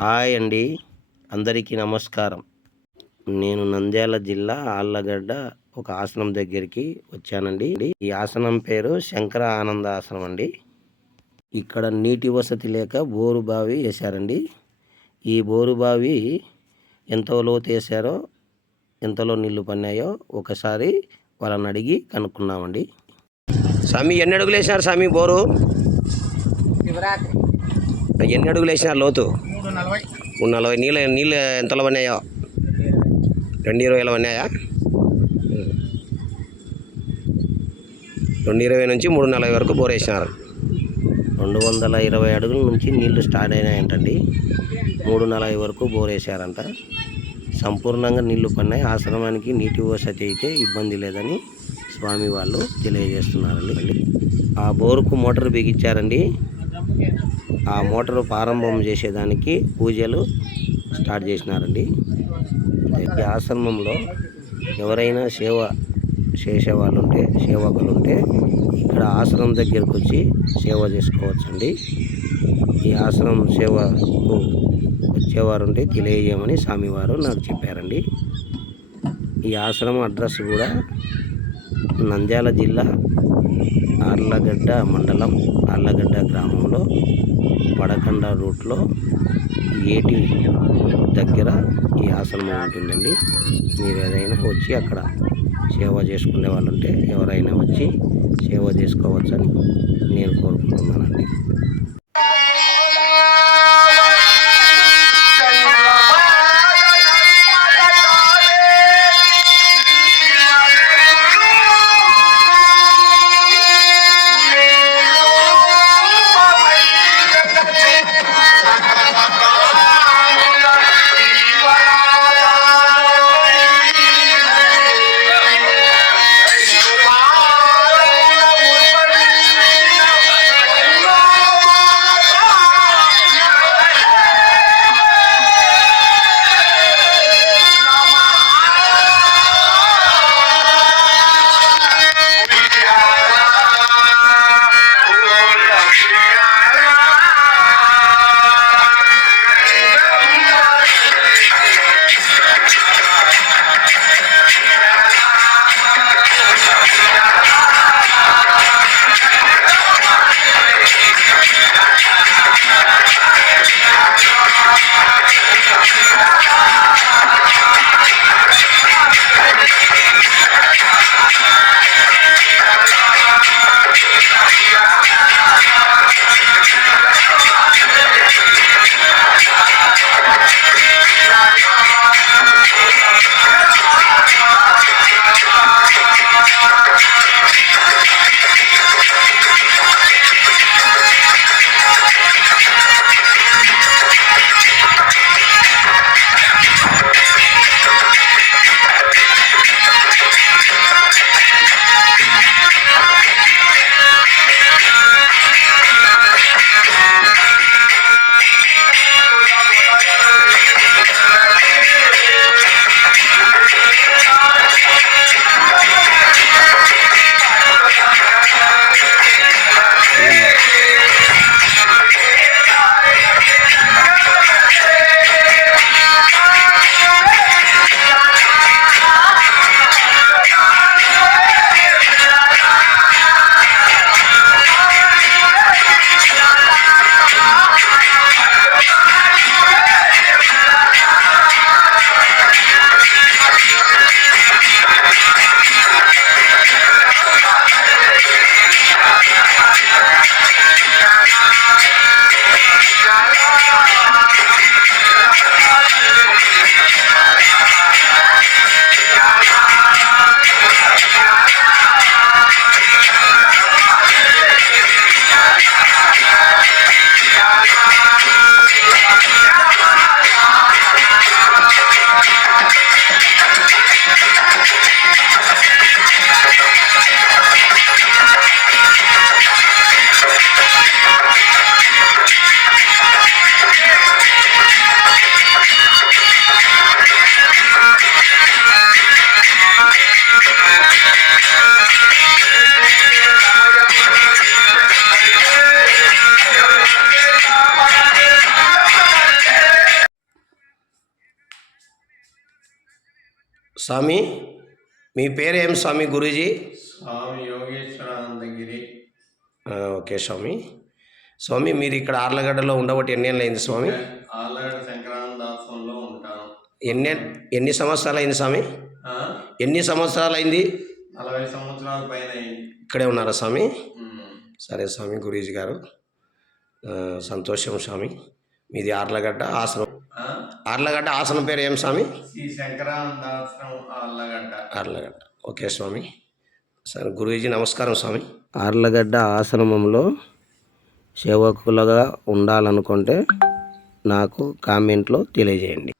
Hi అండి, అందరికీ నమస్కారం. నేను నంద్యాల జిల్లా ఆళ్ళగడ్డ ఒక ఆసనం దగ్గరికి వచ్చానండి. ఈ ఆసనం పేరు శంకర ఆనంద ఆసనం అండి. ఇక్కడ నీటి వసతి లేక బోరు బావి వేశారండి. ఈ బోరు బావి ఎంతో లోతు వేశారో, ఎంతలో నీళ్లు పన్నాయో ఒకసారి వాళ్ళని అడిగి కనుక్కున్నామండి. స్వామి, ఎన్ని అడుగులు వేసినారు స్వామి బోరు? ఎన్ని అడుగులు వేసినారు లోతు? 340. నీళ్ళు ఎంతలో పన్నాయో? 220 పన్నాయా? 220 నుంచి 340 వరకు బోర్ వేసినారు. 220 అడుగుల నుంచి నీళ్లు స్టార్ట్ అయినాయంటండి. 340 వరకు బోర్ వేసారంట. సంపూర్ణంగా నీళ్లు పన్నాయి. ఆశ్రమానికి నీటి వసతి అయితే ఇబ్బంది లేదని స్వామి వాళ్ళు తెలియజేస్తున్నారండి. ఆ బోరుకు మోటార్ బిగించారండి. ఆ మోటారు ప్రారంభం చేసేదానికి పూజలు స్టార్ట్ చేసినారండి. ఈ ఆశ్రమంలో ఎవరైనా సేవ చేసేవాళ్ళు ఉంటే, సేవకులు ఉంటే ఇక్కడ ఆశ్రమం దగ్గరకు వచ్చి సేవ చేసుకోవచ్చండి. ఈ ఆశ్రమం సేవకు వచ్చేవారు ఉంటే తెలియజేయమని స్వామివారు నాకు చెప్పారండి. ఈ ఆశ్రమం అడ్రస్ కూడా నంద్యాల జిల్లా ఆళ్ళగడ్డ మండలం ఆళ్ళగడ్డ గ్రామంలో పడకండ రూట్లో ఏటి దగ్గర ఈ ఆశ్రమం ఉంటుందండి. మీరు ఏదైనా వచ్చి అక్కడ సేవ చేసుకునే వాళ్ళు ఉంటే ఎవరైనా వచ్చి సేవ చేసుకోవచ్చని నేను కోరుకుంటున్నానండి. స్వామి మీ పేరు ఏం స్వామి గురూజీ? స్వామి యోగేశ్వరానందగిరి. ఓకే స్వామి. స్వామి మీరు ఇక్కడ ఆర్లగడ్డలో ఉండబట్టి ఎన్నేళ్ళు అయింది స్వామి? ఆళ్ళగడ్డ శంకరానందాశ్రమంలో ఉంటాను. ఎన్ని సంవత్సరాలు అయింది స్వామి? ఎన్ని సంవత్సరాలు అయింది? 40 సంవత్సరాల పైన అయింది. ఇక్కడే ఉన్నారా స్వామి? సరే స్వామి గురూజీ గారు, సంతోషం స్వామి. మీది ఆర్లగడ్డ ఆసనం. ఆర్లగడ్డ ఆసనం పేరు ఏం స్వామి? శ్రీ శంకరానందాశ్రమం ఆళ్ళగడ్డ. ఆర్లగడ్డ. ఓకే స్వామి. సరే గురూజీ నమస్కారం స్వామి. ఆర్లగడ్డ ఆశ్రమంలో సేవకులుగా ఉండాలనుకుంటే నాకు కామెంట్లో తెలియజేయండి.